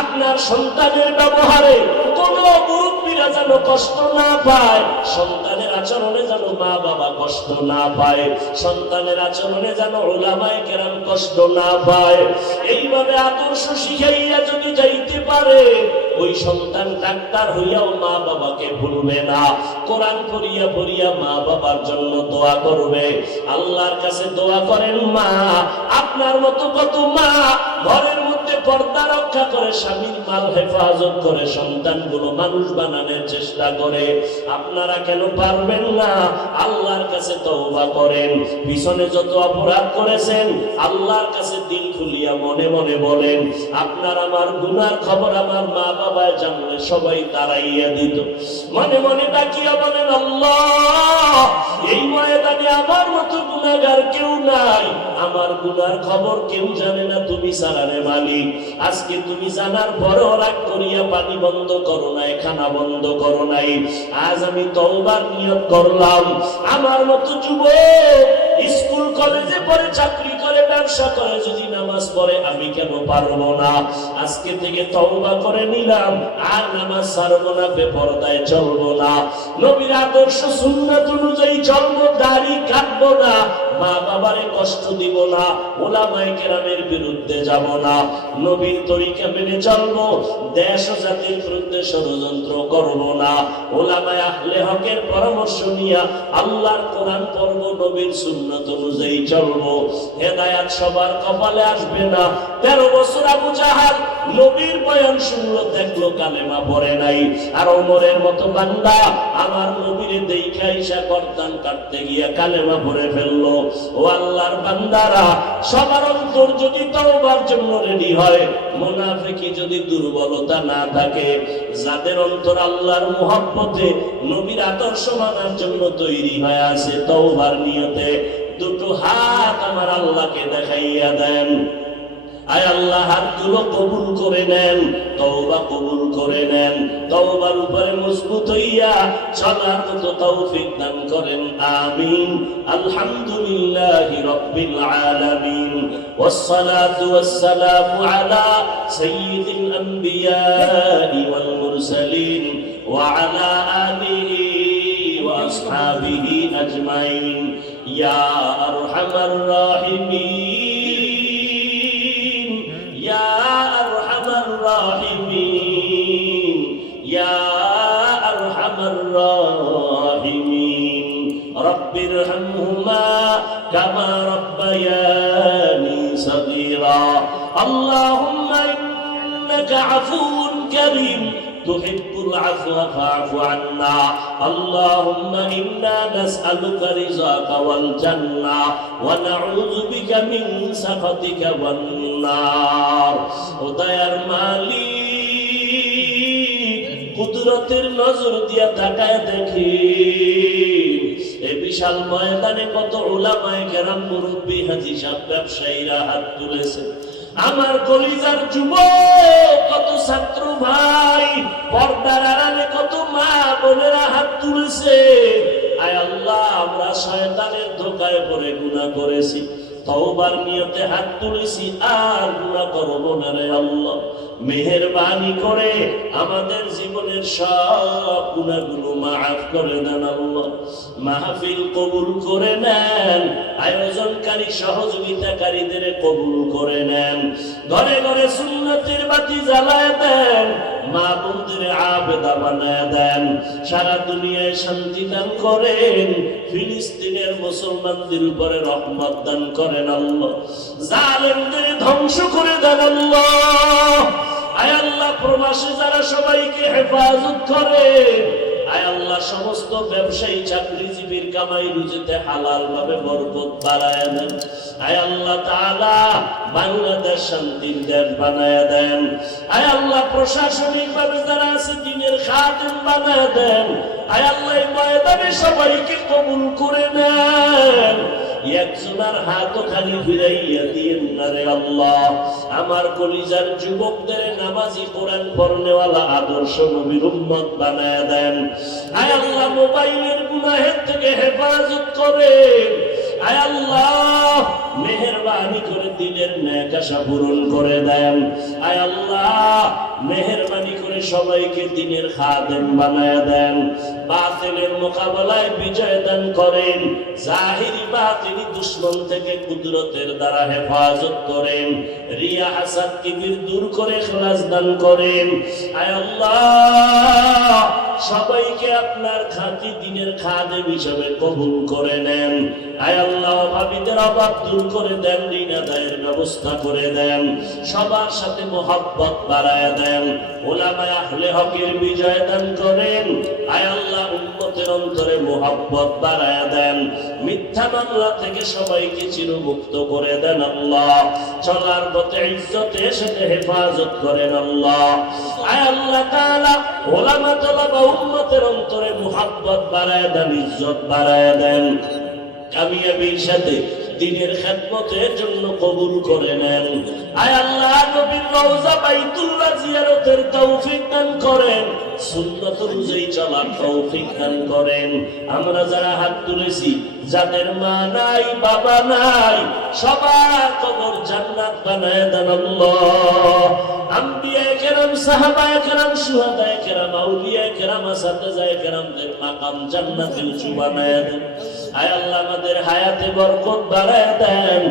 আপনার সন্তানের ব্যবহারে কোন মুরব্বীরা যেন কষ্ট না পায়, সন্তানের আচরণে যেন মা বাবা কষ্ট না পায়, সন্তানের আচরণে যেন উলামায়ে কেরাম কষ্ট না পায়। এইভাবে আদর্শ শিখাইয়া যদি যাইতে পারে, ওই সন্তান ডাক্তার হইয়াও মা বাবাকে ভুলবে না, কোরআন পড়িয়া পড়িয়া মা বাবার জন্য দোয়া করবে। আল্লাহর কাছে দোয়া করেন মা। আপনার মতো কত মা ঘরের মধ্যে পর্দা রক্ষা করে, স্বামীর মাল হেফাজত করে, সন্তানগুলো মানুষ বানানোর চেষ্টা করে, আপনারা কেন পারবেন না? আল্লাহর কাছে তওবা করেন। পিছনে যত অপরাধ করেছেন আল্লাহর কাছে দিল খুলিয়া মনে মনে বলেন, আপনার আমার গুনার খবর আমার মা বাবা জানলে সবাই তাড়াইয়া দিত। মনে মনে ডাকিয়া বলেন, আল্লাহ, এই ময়দানে আমার মতো গুনাহগার কেউ নাই, আমার গুনার খবর কেউ জানে না, তুমি ছাড়া রে মালিক। আজকে তুমি জানার পরও রাগ করিয়া পানি বন্ধ করো নাই, খানা বন্ধ করো নাই। আজ আমি তওবার নিয়ত করলাম, আমার মতো যুবক স্কুল কলেজে পড়ে, চাকরি করে, ব্যবসা করে, যদি নামাজ পড়ে আমি কেন পারবো না? আজকে থেকে তওবা করে নিলাম, আর নামাজ ছাড়বো না, বেপরদায় চলবো না, নবীর আদর্শ সুন্নাত অনুযায়ী চলবো, দাড়ি কাটবো না, মা বাবারে কষ্ট দিব না, উলামায়ে কেরামের বিরুদ্ধে যাব না, নবীর তরিকা মেনে চলবো, দেশ ও জাতির বিরুদ্ধে ষড়যন্ত্র করব না, উলামায়ে আহলে হকের পরামর্শ নিয়ে আল্লাহর কোরআন পড়ব, নবীর সুন্নাত অনুযায়ী চলবো। হেদায়েত সবার কপালে আসবে না। 13 বছর আবু জাহাল নবীর বয়ান শুনলো, দেখলো কালেমা পড়ে নাই, আর ওমরের মতো বান্দা আমার নবীরে দেইখা ইশা করতান কাটতে গিয়া কালেমা পড়ে ফেললো। ও আল্লাহর বান্দারা, সবার অন্তর যদি তওবার জন্য রেডি হয়, মুনাফিকি যদি দুর্বলতা না থাকে, যাদের অন্তর আল্লাহর মুহাব্বতে নবীর আদর্শ মানার জন্য তৈরি হয়ে আছে তওবার নিয়তে, দুটো হাত আমার আল্লাহকে দেখাইয়া দেন। আয় আল্লাহ, হাতগুলো কবুল করে নেন, তওবা কবুল করে নেন, তওবার উপরে মজবুত হইয়া চলার মতো তৌফিক দান করেন, আমিন। আলহামদুলিল্লাহি রাব্বিল আলামিন, ওয়াসসালাতু ওয়াসসালামু আলা সাইয়্যিদিল আমবিয়াই ওয়াল মুরসালিন ওয়া আলা আলিহি ওয়া আসহাবিহি আজমাইন, ইয়া আরহামার রাহিমিন ربياني صغيرا اللهم إنك عفو كريم تحب العفو فاعف عنا اللهم إنا نسألك رضاك والجنة ونعوذ بك من سخطك والنار ودير মালিক কুদরতের নজর দিয়া তাকায় দেখি এই বিশাল ময়দানে কত উলামায়ে কেরাম মুরব্বি হাজী সাহেব ব্যবসায়ীরা হাত তুলেছে আমার কলিজার যুবক কত ছাত্র ভাই পর্দার আড়ালে কত মা বোনেরা হাত তুলেছে আয় আল্লাহ আমরা শয়তানের ধোঁকায় পড়ে গুনাহ করেছি তওবার নিয়তে হাত তুলেছি আর গুনাহ করব না রে আল্লাহ মেহেরবানি করে আমাদের জীবনের সব গুনাহগুলো মাফ করে দেন আল্লাহ মাহফিল কবুল করে নেন আয়োজনকারী সহযোগিতাকারীদের কবুল করে নেন ঘরে ঘরে সুন্নতের বাতি জ্বালায় দেন মা বোনদের আবেদা বানায় দেন সারা দুনিয়ায় শান্তি দান করেন ফিলিস্তিনের মুসলমানদের উপরে রহমত দান করেন আল্লাহ জালেমদের ধ্বংস করে দেন আল্লাহ আয় আল্লাহ প্রবাসী যারা সবাইকে হেফাজত করে আয় আল্লাহ সমস্ত ব্যবসায়ী চাকরিজীবীর কামাই রুজিতে হালাল ভাবে বরকত বাড়ায় দেন আয় আল্লাহ তাআলা বাংলাদেশ শান্তির দেশ বানায় দেন আয় আল্লাহ প্রশাসনিক ভাবে যারা আছে দ্বীনের খাদেম বানায় দেন আয় আল্লাহ এই ময়দানে সবাইকে কবুল করে নেন একজনের হাতও খালি ফিরাইয়া দিয়েন না রে আল্লাহ আমার কলিজার যুবকদের নামাজি কোরআন পড়নেওয়ালা আদর্শ নবীর উম্মত বানায় দেন আয় আল্লাহ মোবাইলের গুনাহের থেকে হেফাজত করেন আয় আল্লাহ মেহেরবানি করে দিলের নেক আশা পূরণ করে দেন আয় আল্লাহ মেহেরবানি করে সবাইকে দ্বীনের খাদেম বানায় দেন বাতিলের মোকাবেলায় বিজয় দান করেন জাহিরি বাতিনি দুশমন থেকে কুদরতের দ্বারা হেফাজত করেন রিয়া হাসাদ কিবির দূর করে খালাস দান করেন আয় আল্লাহ সবাইকে আপনার খাঁটি দ্বীনের খাদেম হিসেবে কবুল করে নেন আয় আল্লাহ ভাবিদের অভাব দূর করে দেন ঋণ আদায়ের ব্যবস্থা করে দেন সবার সাথে মোহাব্বত বাড়ায় দেন উলামায়ে আহলে হকের বিজয় দান করেন আয় আল্লাহ উম্মতের অন্তরে মোহাব্বত বাড়ায় দেন মিথ্যা মামলা থেকে সবাইকে চিরমুক্ত করে দেন আল্লাহ চলার পথে ইজ্জতের সাথে হেফাজত করেন আল্লাহ আয় আল্লাহ তাআলা উলামা তালাবা উম্মতের অন্তরে মোহাব্বত বাড়ায় দেন ইজ্জত বাড়ায় দেন কামিয়াবির সাথে দ্বীনের খেদমতের জন্য কবুল করে নেন আয় আল্লাহ নবীর রওজা বাইতুল্লাহ জিয়ারতের তৌফিক দান করেন সুন্নাত অনুযায়ী চলার তৌফিক দান করেন আমরা যারা হাত তুলেছি যাদের মা নাই বাবা নাই সবার কবর জান্নাত বানায় দেন আল্লাহ আম্বিয়ায়ে কেরাম সাহাবায়ে কেরাম শুহাদায়ে কেরাম আউলিয়ায়ে কেরাম আসাতিজায়ে কেরামদের মাকাম জান্নাতুল উঁচু বানায় দেন আয় আল্লাহ আমাদের হায়াতে বরকত বাড়ায় দেন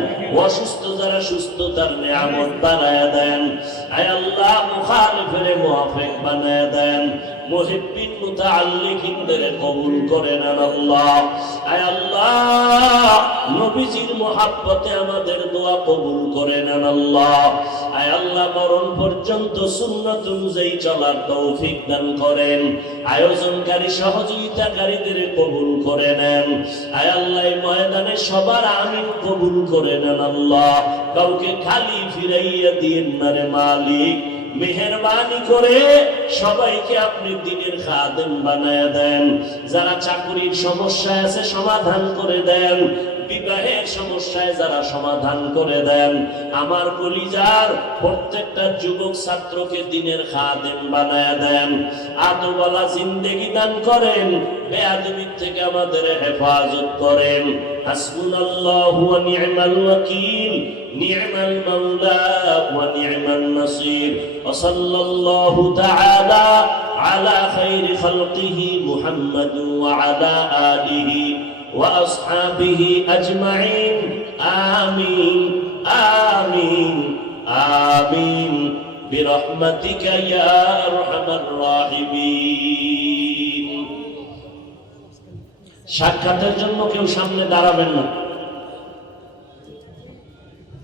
অসুস্থ যারা সুস্থতার নিয়ামত বাড়ায় দেন আয় আল্লাহ মুখালিফের মুওয়াফিক বানায় দেন মুহিব্বিন মুতাআল্লিকিনদের কবুল করে নেন আল্লাহ আয় আল্লাহ নবীজির মুহাব্বতে আমাদের দোয়া কবুল করে নেন আল্লাহ আয় আল্লাহ মরণ পর্যন্ত সুন্নাত অনুযায়ী চলার তৌফিক দান করেন আয়োজনকারী সহযোগিতাকারীদের কবুল করে নেন আয় আল্লাহ এই ময়দানে সবার আমিন কবুল করে নেন আল্লাহ কাউকে খালি ফিরাইয়া দিয়েন না রে মালিক মেহেরবানি করে সবাইকে আপনি দ্বীনের খাদেম বানায় দেন যারা চাকরির সমস্যায় আছে সমাধান করে দেন বিবাহের সমস্যায় যারা সমাধান করে দেন আমার কলিজার প্রত্যেকটা যুবক ছাত্রকে দ্বীনের খাদেম বানায় দেন আদবওয়ালা জিন্দেগি দান করেন বেয়াদবি থেকে আমাদের হেফাজত করেন হাসবুনাল্লাহু ওয়া নি'মাল ওয়াকিল নি'মাল মাওলা ওয়া নি'মান নাসির ওয়া সাল্লাল্লাহু তাআলা আলা খাইরি খালকিহি মুহাম্মাদ ওয়া আলা আলিহি ওয়া আসহাবিহি আজমাইন আমিন আমিন আমিন বিরহমাতিকা ইয়া আরহামার রাহিমিন। সাক্ষাতের জন্য কেউ সামনে দাঁড়াবেন না।